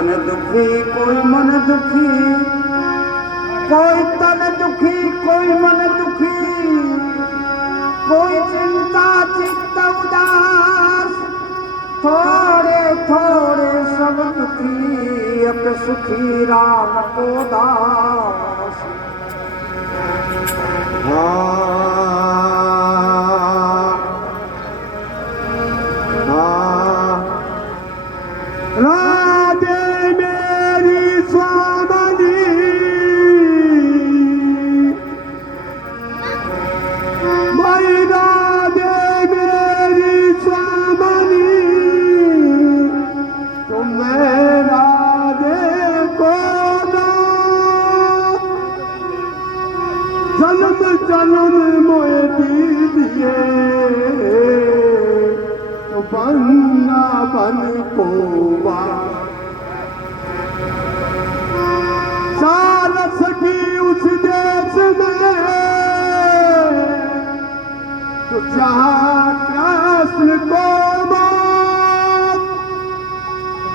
तन दुखी कोई मन दुखी, कोई तन दुखी कोई मन दुखी, कोई चिंता चित्त उदास, थोड़े थोड़े सब दुखी, एक सुखी राम को दास। राधे मेरी स्वामी, माई राधे मेरी स्वामी, तुम्हें राधे को जन्म जन्म मोए दीजिए, तो बन्ना बन को सारस की उस देश में, तो जहाँ कृष्ण को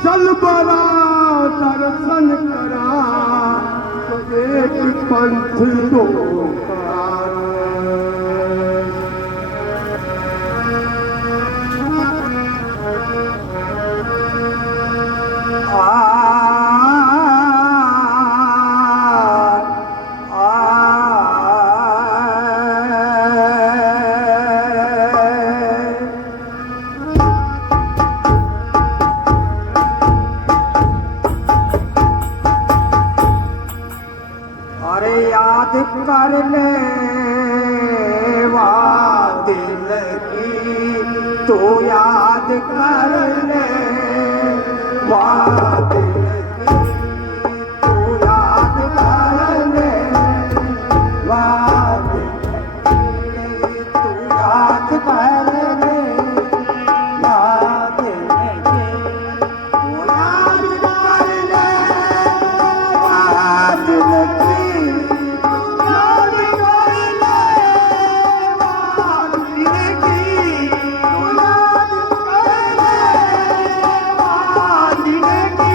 चल बड़ा दर्शन करा, तो एक पंथ दो कर ले वाह दिल की, तू याद कर ले वाह दिल की, तू याद कर ले वाह दिल की, तू याद कर ले वाह दिल की, तू याद कर ले वाह दिल की। की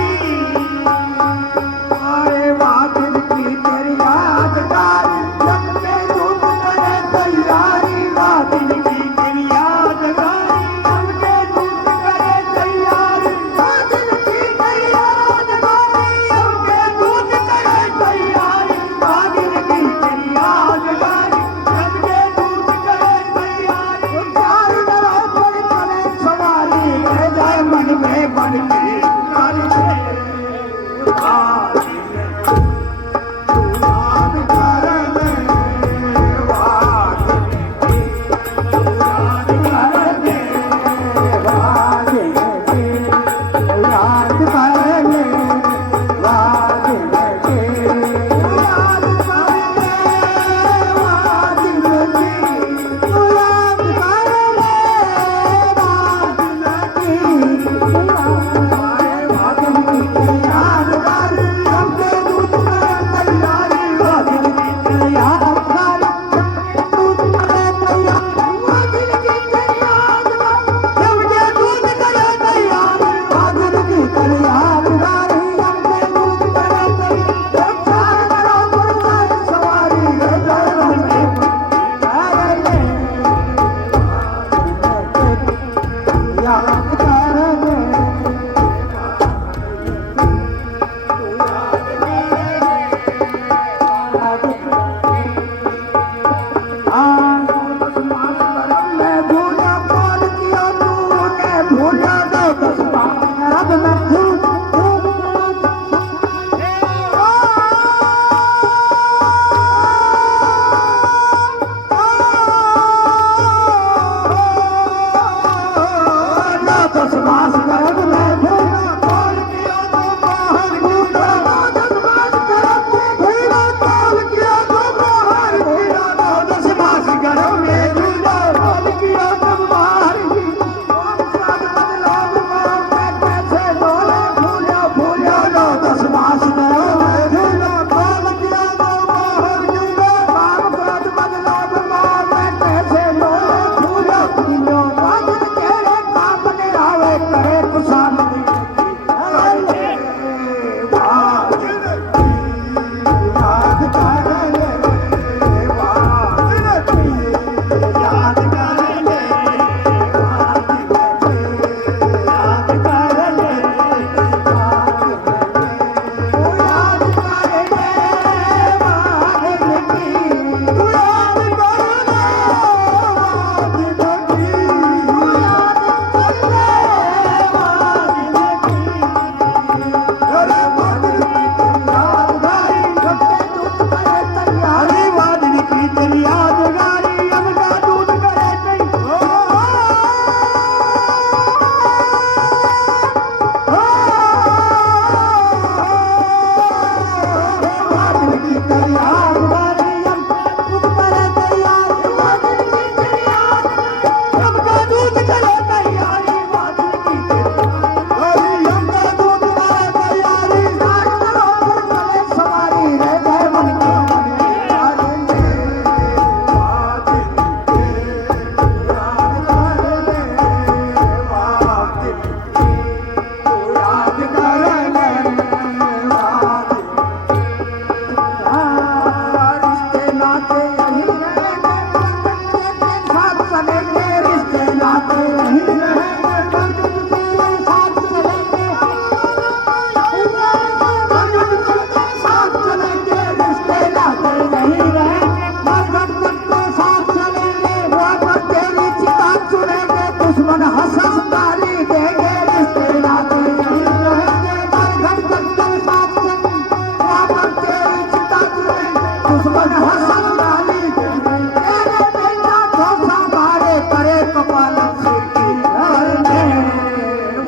दुश्मन हसन डाली तेरे बेटा धोखा मारे करे कपाल सीटी करने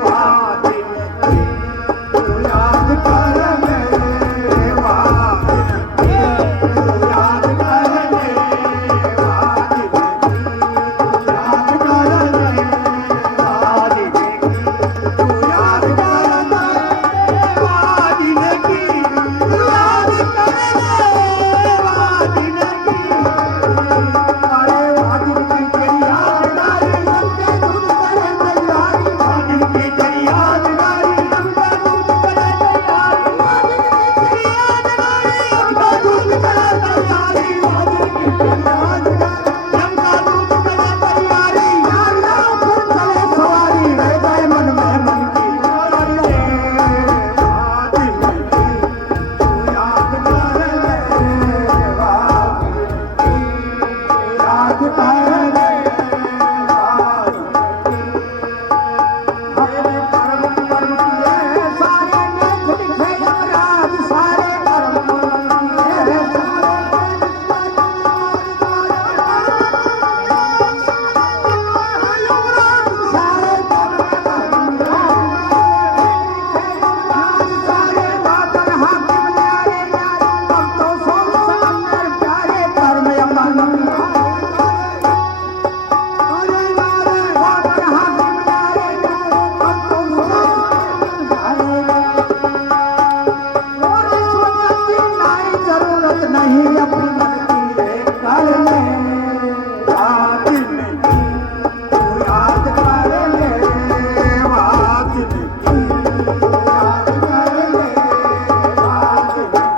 वादी तू याद कर मेरे वादी तू याद कर मेरे वादी तू याद कर मेरे वादी तू याद कर मेरे वादी की तू याद कर मेरे वादी की अरे वादी की तेरी यादगारी सबके दूध करे तैयारी वादी की तेरी यादगारी सबके दूध करे तैयारी वादी की तेरी यादगारी सबके दूध करे तैयारी वादी की तेरी यादगारी सबके दूध करे तैयारी यार नाम पर चले सवारी रह जाए मन में मन की वादी तू याद कर मेरे वादी याद कर मेरे कर्म कर्म किए सारे नेक दिखे यमराज सारे कर्म किए सारे सारे बादल हाकिम न्यारे न्यारे अब तो सोम समंदर प्यारे कर्म अपन अरे नारे बादल हाकिम न्यारे न्यारे अब तो सोम और ईश्वर की नाई जरूरत नहीं अपनी मन की रे करने वादी तू याद कर मेरे वादी तू याद कर मेरे वादी तू याद कर याद कर वादी की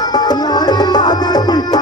याद कर